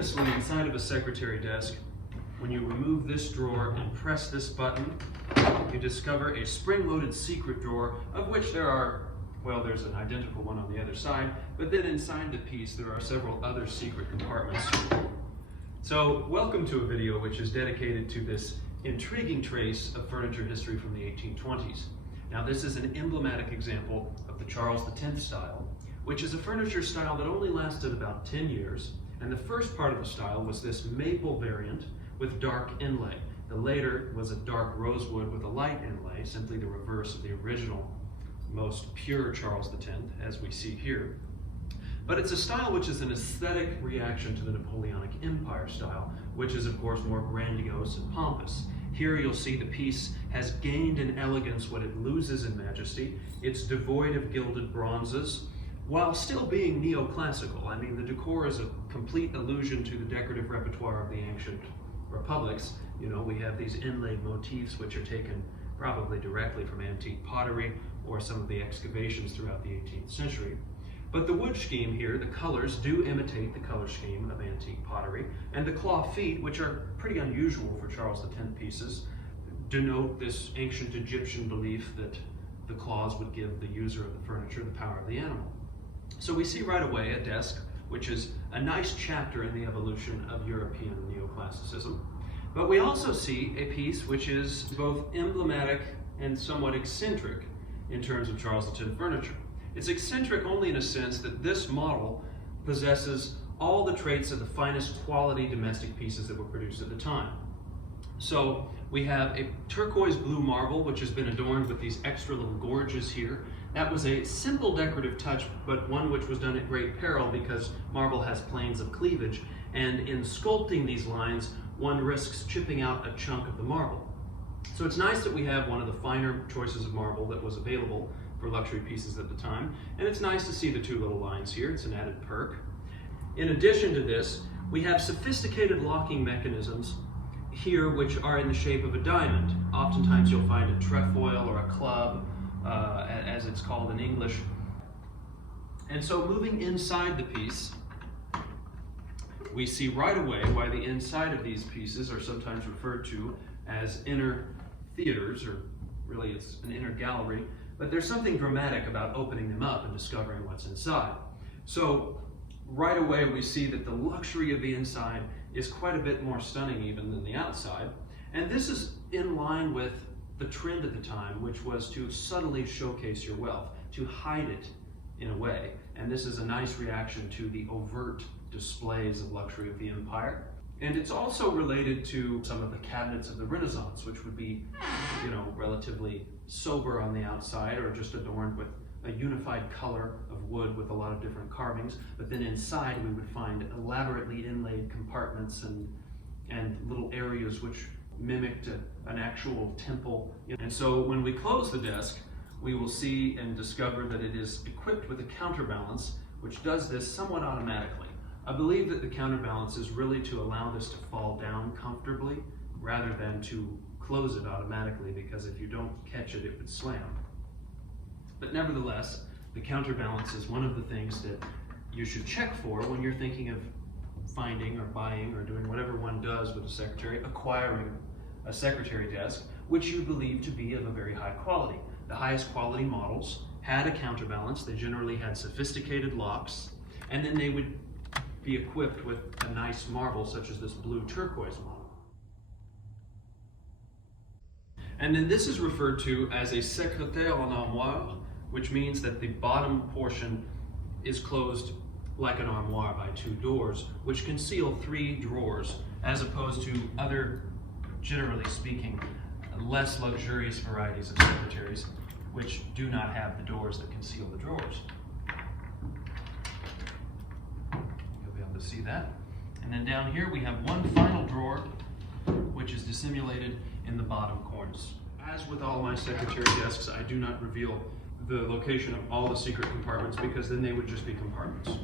Famously, inside of a secretary desk, when you remove this drawer and press this button, you discover a spring-loaded secret drawer, of which there are, well, there's an identical one on the other side, but then inside the piece there are several other secret compartments. So, welcome to a video which is dedicated to this intriguing trace of furniture history from the 1820s. Now, this is an emblematic example of the Charles X style, which is a furniture style that only lasted about 10 years, and the first part of the style was this maple variant with dark inlay. The later was a dark rosewood with a light inlay, simply the reverse of the original, most pure Charles X, as we see here. But it's a style which is an aesthetic reaction to the Napoleonic Empire style, which is of course more grandiose and pompous. Here you'll see the piece has gained in elegance what it loses in majesty. It's devoid of gilded bronzes, while still being neoclassical. I mean, the decor is a complete allusion to the decorative repertoire of the ancient republics. You know, we have these inlaid motifs which are taken probably directly from antique pottery or some of the excavations throughout the 18th century. But the wood scheme here, the colors, do imitate the color scheme of antique pottery, and the claw feet, which are pretty unusual for Charles X pieces, denote this ancient Egyptian belief that the claws would give the user of the furniture the power of the animal. So we see right away a desk, which is a nice chapter in the evolution of European neoclassicism. But we also see a piece which is both emblematic and somewhat eccentric in terms of Charles X furniture. It's eccentric only in a sense that this model possesses all the traits of the finest quality domestic pieces that were produced at the time. So we have a turquoise blue marble which has been adorned with these extra little gorges here. That was a simple decorative touch, but one which was done at great peril because marble has planes of cleavage, and in sculpting these lines one risks chipping out a chunk of the marble. So it's nice that we have one of the finer choices of marble that was available for luxury pieces at the time, and it's nice to see the two little lines here. It's an added perk. In addition to this, we have sophisticated locking mechanisms here which are in the shape of a diamond. Oftentimes you'll find a trefoil or a club, as it's called in English. And so moving inside the piece, we see right away why the inside of these pieces are sometimes referred to as inner theaters, or really it's an inner gallery, but there's something dramatic about opening them up and discovering what's inside. So right away we see that the luxury of the inside is quite a bit more stunning even than the outside, and this is in line with the trend at the time, which was to subtly showcase your wealth, to hide it in a way, and this is a nice reaction to the overt displays of luxury of the empire. And it's also related to some of the cabinets of the Renaissance, which would be, you know, relatively sober on the outside or just adorned with a unified color of wood with a lot of different carvings, but then inside we would find elaborately inlaid compartments and little areas which mimicked an actual temple. And so when we close the desk, we will see and discover that it is equipped with a counterbalance, which does this somewhat automatically. I believe that the counterbalance is really to allow this to fall down comfortably rather than to close it automatically, because if you don't catch it, it would slam. But nevertheless, the counterbalance is one of the things that you should check for when you're thinking of finding or buying or doing whatever one does with a secretary, acquiring a secretary desk, which you believe to be of a very high quality. The highest quality models had a counterbalance. They generally had sophisticated locks, and then they would be equipped with a nice marble such as this blue turquoise model. And then this is referred to as a secrétaire en armoire, which means that the bottom portion is closed like an armoire by two doors, which conceal three drawers, as opposed to other, generally speaking, less luxurious varieties of secretaries, which do not have the doors that conceal the drawers. You'll be able to see that. And then down here we have one final drawer, which is dissimulated in the bottom corners. As with all my secretary desks, I do not reveal the location of all the secret compartments, because then they would just be compartments.